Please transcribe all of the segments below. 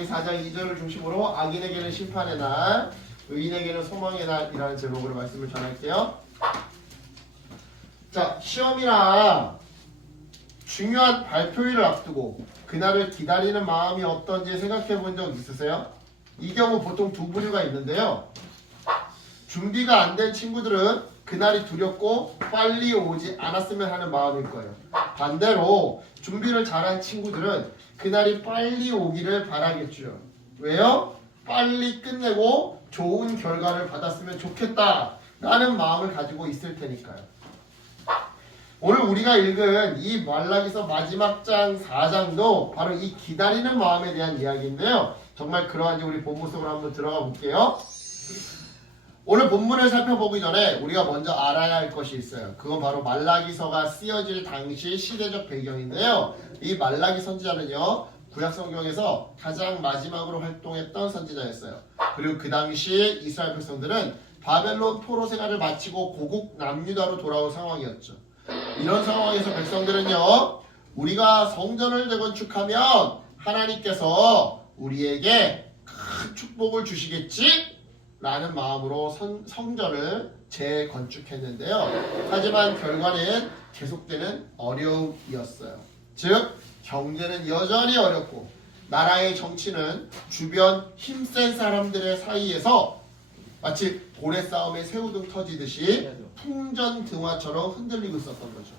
말라기 4장 2절을 중심으로 악인에게는 심판의 날, 의인에게는 소망의 날이라는 제목으로 말씀을 전할게요. 자, 시험이나 중요한 발표일을 앞두고 그날을 기다리는 마음이 어떤지 생각해 본 적 있으세요? 이 경우 보통 두 부류가 있는데요. 준비가 안 된 친구들은 그날이 두렵고 빨리 오지 않았으면 하는 마음일 거예요. 반대로 준비를 잘한 친구들은 그날이 빨리 오기를 바라겠죠. 왜요? 빨리 끝내고 좋은 결과를 받았으면 좋겠다라는 마음을 가지고 있을 테니까요. 오늘 우리가 읽은 이 말라기서 마지막 장 4장도 바로 이 기다리는 마음에 대한 이야기인데요. 정말 그러한지 우리 본문 속으로 한번 들어가 볼게요. 오늘 본문을 살펴보기 전에 우리가 먼저 알아야 할 것이 있어요. 그건 바로 말라기서가 쓰여질 당시 시대적 배경인데요. 이 말라기 선지자는요, 구약성경에서 가장 마지막으로 활동했던 선지자였어요. 그리고 그 당시 이스라엘 백성들은 바벨론 포로 생활을 마치고 고국 남유다로 돌아온 상황이었죠. 이런 상황에서 백성들은요, 우리가 성전을 재건축하면 하나님께서 우리에게 큰 축복을 주시겠지? 라는 마음으로 성전을 재건축했는데요. 하지만 결과는 계속되는 어려움이었어요. 즉, 경제는 여전히 어렵고 나라의 정치는 주변 힘센 사람들의 사이에서 마치 고래 싸움에 새우등 터지듯이 풍전등화처럼 흔들리고 있었던 거죠.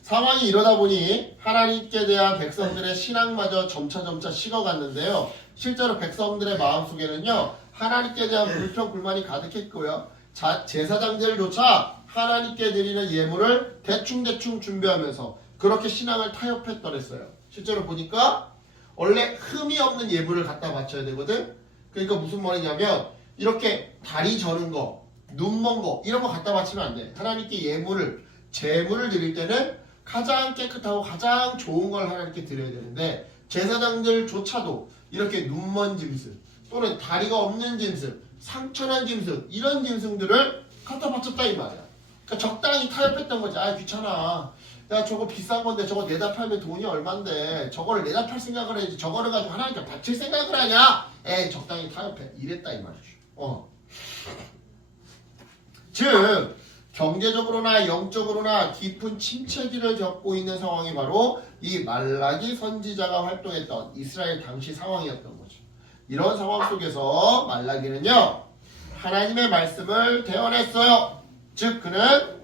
상황이 이러다 보니 하나님께 대한 백성들의 신앙마저 점차 식어갔는데요. 실제로 백성들의 마음속에는요, 하나님께 대한 불평, 불만이 가득했고요. 제사장들조차 하나님께 드리는 예물을 대충 준비하면서 그렇게 신앙을 타협했더랬어요. 실제로 보니까 원래 흠이 없는 예물을 갖다 바쳐야 되거든. 그러니까 무슨 말이냐면 이렇게 다리 저는 거, 눈 먼 거 이런 거 갖다 바치면 안 돼. 하나님께 제물을 드릴 때는 가장 깨끗하고 가장 좋은 걸 하나님께 드려야 되는데 제사장들조차도 이렇게 눈 먼 짐승 또는 다리가 없는 짐승, 상처난 짐승 이런 짐승들을 갖다 바쳤다 이 말이야. 그러니까 적당히 타협했던 거지. 아 귀찮아. 야 저거 비싼 건데 저거 내다 팔면 돈이 얼만데 저거를 내다 팔 생각을 해야지 저거를 가지고 하나님께 바칠 생각을 하냐? 에이 적당히 타협해. 이랬다 이 말이죠. 즉 경제적으로나 영적으로나 깊은 침체기를 겪고 있는 상황이 바로 이 말라기 선지자가 활동했던 이스라엘 당시 상황이었던 거죠. 이런 상황 속에서 말라기는요, 하나님의 말씀을 대언했어요. 즉 그는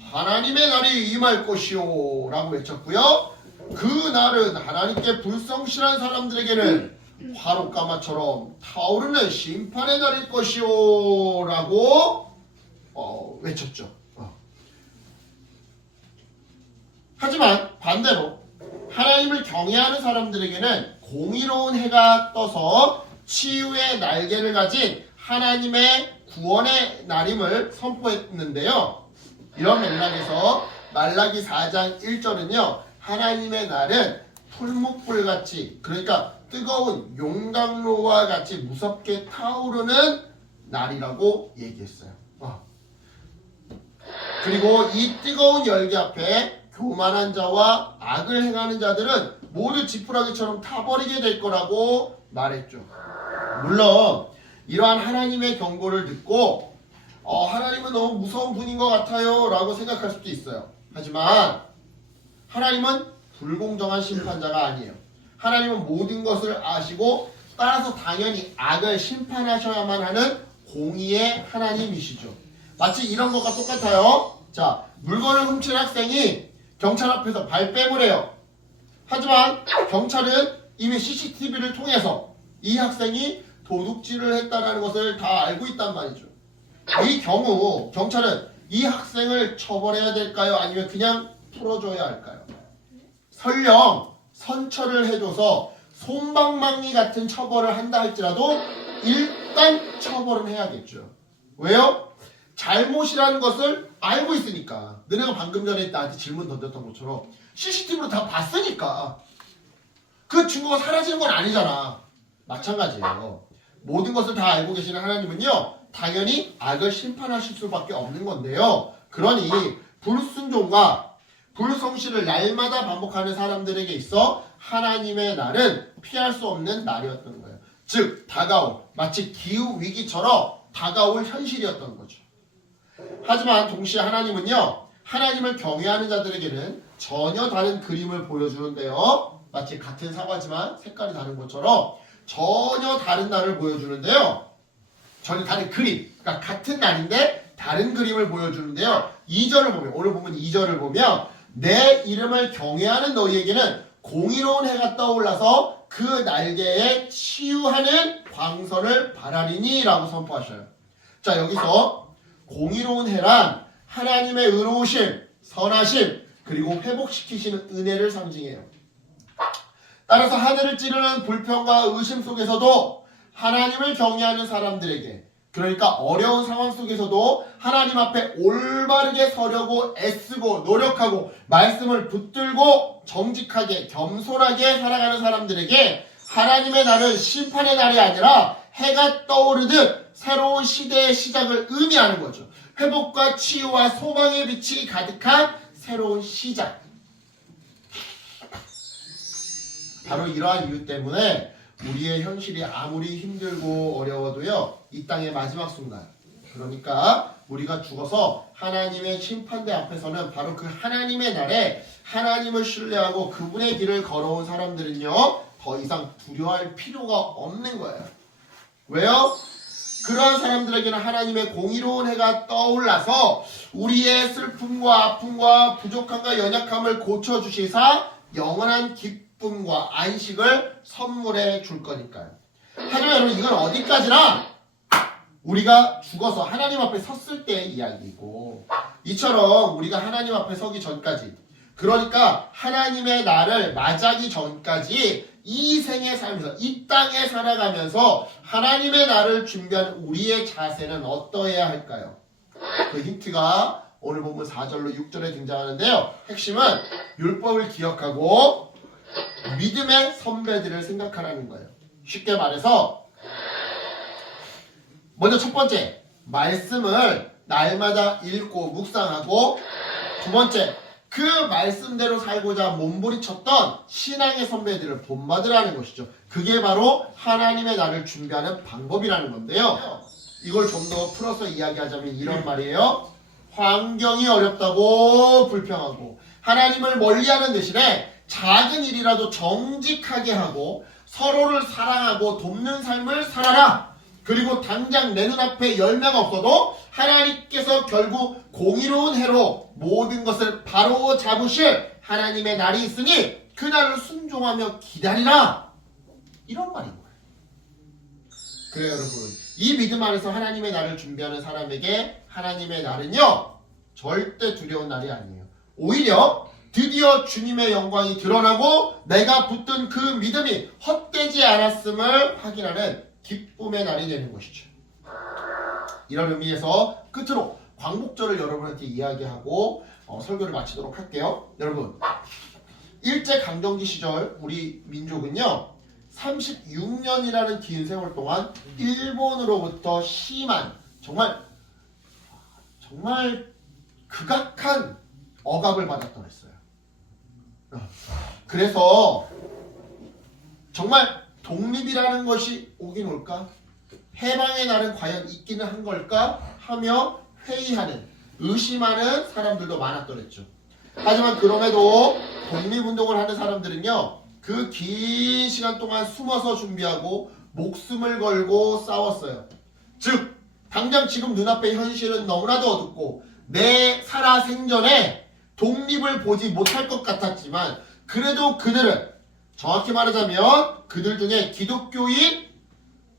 하나님의 날이 임할 것이요 라고 외쳤고요. 그 날은 하나님께 불성실한 사람들에게는 화롯가마처럼 타오르는 심판의 날일 것이요 라고 외쳤죠. 하지만 반대로 하나님을 경외하는 사람들에게는 공의로운 해가 떠서 치유의 날개를 가진 하나님의 구원의 날임을 선포했는데요. 이런 맥락에서 말라기 4장 1절은요. 하나님의 날은 풀무불같이 그러니까 뜨거운 용광로와 같이 무섭게 타오르는 날이라고 얘기했어요. 그리고 이 뜨거운 열기 앞에 교만한 자와 악을 행하는 자들은 모두 지푸라기처럼 타버리게 될 거라고 말했죠. 물론 이러한 하나님의 경고를 듣고 하나님은 너무 무서운 분인 것 같아요 라고 생각할 수도 있어요. 하지만 하나님은 불공정한 심판자가 아니에요. 하나님은 모든 것을 아시고 따라서 당연히 악을 심판하셔야만 하는 공의의 하나님이시죠. 마치 이런 것과 똑같아요. 자, 물건을 훔친 학생이 경찰 앞에서 발뺌을 해요. 하지만 경찰은 이미 CCTV를 통해서 이 학생이 도둑질을 했다는 것을 다 알고 있단 말이죠. 이 경우 경찰은 이 학생을 처벌해야 될까요? 아니면 그냥 풀어줘야 할까요? 설령 선처를 해줘서 솜방망이 같은 처벌을 한다 할지라도 일단 처벌은 해야겠죠. 왜요? 잘못이라는 것을 알고 있으니까. 너네가 방금 전에 나한테 질문 던졌던 것처럼 CCTV로 다 봤으니까 그 증거가 사라지는 건 아니잖아. 마찬가지예요. 모든 것을 다 알고 계시는 하나님은요, 당연히 악을 심판하실 수밖에 없는 건데요. 그러니 불순종과 불성실을 날마다 반복하는 사람들에게 있어 하나님의 날은 피할 수 없는 날이었던 거예요. 즉 다가올 마치 기후위기처럼 다가올 현실이었던 거죠. 하지만 동시에 하나님은요, 하나님을 경외하는 자들에게는 전혀 다른 그림을 보여주는데요. 마치 같은 사과지만 색깔이 다른 것처럼 전혀 다른 날을 보여주는데요. 전혀 다른 그림, 그러니까 같은 날인데 다른 그림을 보여주는데요. 2절을 보면, 오늘 보면 2절을 보면 내 이름을 경외하는 너희에게는 공의로운 해가 떠올라서 그 날개에 치유하는 광선을 바라리니 라고 선포하셔요. 자, 여기서 공의로운 해란 하나님의 의로우심, 선하심, 그리고 회복시키시는 은혜를 상징해요. 따라서 하늘을 찌르는 불평과 의심 속에서도 하나님을 경외하는 사람들에게, 그러니까 어려운 상황 속에서도 하나님 앞에 올바르게 서려고 애쓰고 노력하고 말씀을 붙들고 정직하게 겸손하게 살아가는 사람들에게 하나님의 날은 심판의 날이 아니라 해가 떠오르듯 새로운 시대의 시작을 의미하는 거죠. 회복과 치유와 소망의 빛이 가득한 새로운 시작. 바로 이러한 이유 때문에 우리의 현실이 아무리 힘들고 어려워도요, 이 땅의 마지막 순간, 그러니까 우리가 죽어서 하나님의 심판대 앞에서는 바로 그 하나님의 날에 하나님을 신뢰하고 그분의 길을 걸어온 사람들은요, 더 이상 두려워할 필요가 없는 거예요. 왜요? 그러한 사람들에게는 하나님의 공의로운 해가 떠올라서 우리의 슬픔과 아픔과 부족함과 연약함을 고쳐주시사 영원한 기쁨과 안식을 선물해 줄 거니까요. 하지만 여러분, 이건 어디까지나 우리가 죽어서 하나님 앞에 섰을 때의 이야기이고, 이처럼 우리가 하나님 앞에 서기 전까지, 그러니까 하나님의 날을 맞이하기 전까지 이 생의 삶에서, 이 땅에 살아가면서 하나님의 날을 준비한 우리의 자세는 어떠해야 할까요? 그 힌트가 오늘 본문 4절로 6절에 등장하는데요. 핵심은 율법을 기억하고 믿음의 선배들을 생각하라는 거예요. 쉽게 말해서 먼저 첫 번째, 말씀을 날마다 읽고 묵상하고, 두 번째, 그 말씀대로 살고자 몸부리쳤던 신앙의 선배들을 본받으라는 것이죠. 그게 바로 하나님의 날을 준비하는 방법이라는 건데요. 이걸 좀 더 풀어서 이야기하자면 이런 말이에요. 환경이 어렵다고 불평하고 하나님을 멀리하는 대신에 작은 일이라도 정직하게 하고 서로를 사랑하고 돕는 삶을 살아라. 그리고 당장 내 눈앞에 열매가 없어도 하나님께서 결국 공의로운 해로 모든 것을 바로 잡으실 하나님의 날이 있으니 그 날을 순종하며 기다리라. 이런 말인 거예요. 그래요, 여러분. 이 믿음 안에서 하나님의 날을 준비하는 사람에게 하나님의 날은요, 절대 두려운 날이 아니에요. 오히려 드디어 주님의 영광이 드러나고 내가 붙든 그 믿음이 헛되지 않았음을 확인하는 기쁨의 날이 되는 것이죠. 이런 의미에서 끝으로 광복절을 여러분한테 이야기하고 설교를 마치도록 할게요. 여러분, 일제강점기 시절 우리 민족은요, 36년이라는 긴 세월 동안 일본으로부터 심한 정말 극악한 억압을 받았던 했어요. 그래서 정말 독립이라는 것이 오긴 올까? 해방의 날은 과연 있기는 한 걸까? 하며 회의하는, 의심하는 사람들도 많았더랬죠. 하지만 그럼에도 독립운동을 하는 사람들은요, 그 긴 시간 동안 숨어서 준비하고 목숨을 걸고 싸웠어요. 즉, 당장 지금 눈앞의 현실은 너무나도 어둡고 내 살아 생전에 독립을 보지 못할 것 같았지만, 그래도 그들은, 정확히 말하자면 그들 중에 기독교인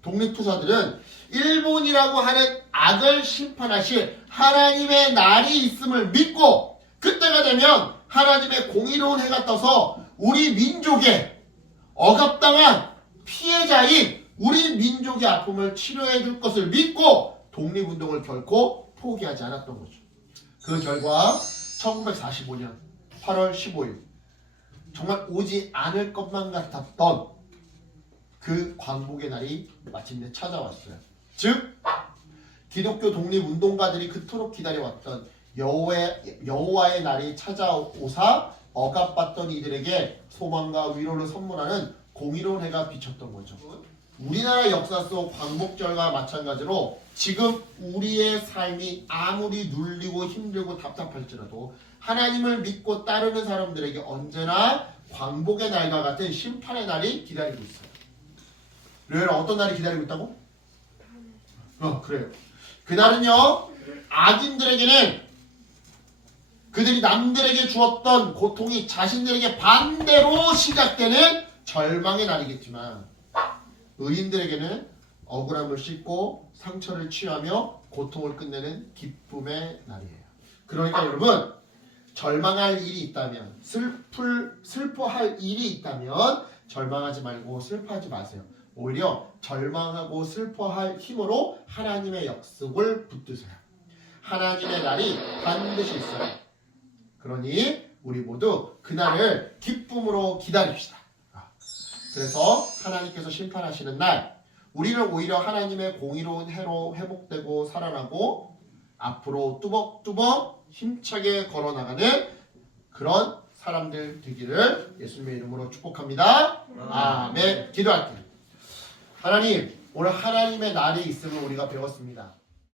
독립투사들은 일본이라고 하는 악을 심판하실 하나님의 날이 있음을 믿고, 그때가 되면 하나님의 공의로운 해가 떠서 우리 민족의 억압당한 피해자인 우리 민족의 아픔을 치료해 줄 것을 믿고 독립운동을 결코 포기하지 않았던 거죠. 그 결과 1945년 8월 15일, 정말 오지 않을 것만 같았던 그 광복의 날이 마침내 찾아왔어요. 즉, 기독교 독립운동가들이 그토록 기다려왔던 여호와의 날이 찾아오사 억압받던 이들에게 소망과 위로를 선물하는 공의로운 해가 비쳤던 거죠. 우리나라 역사 속 광복절과 마찬가지로 지금 우리의 삶이 아무리 눌리고 힘들고 답답할지라도 하나님을 믿고 따르는 사람들에게 언제나 광복의 날과 같은 심판의 날이 기다리고 있어요. 그래요? 어떤 날이 기다리고 있다고? 그래요. 그날은요, 악인들에게는 그들이 남들에게 주었던 고통이 자신들에게 반대로 시작되는 절망의 날이겠지만, 의인들에게는 억울함을 씻고 상처를 취하며 고통을 끝내는 기쁨의 날이에요. 그러니까 여러분, 절망할 일이 있다면, 슬퍼할 일이 있다면 절망하지 말고 슬퍼하지 마세요. 오히려 절망하고 슬퍼할 힘으로 하나님의 약속을 붙드세요. 하나님의 날이 반드시 있어요. 그러니 우리 모두 그날을 기쁨으로 기다립시다. 그래서 하나님께서 심판하시는 날, 우리는 오히려 하나님의 공의로운 해로 회복되고 살아나고 앞으로 뚜벅뚜벅 힘차게 걸어나가는 그런 사람들 되기를 예수님의 이름으로 축복합니다. 아멘. 기도할게요. 하나님, 오늘 하나님의 날이 있음을 우리가 배웠습니다.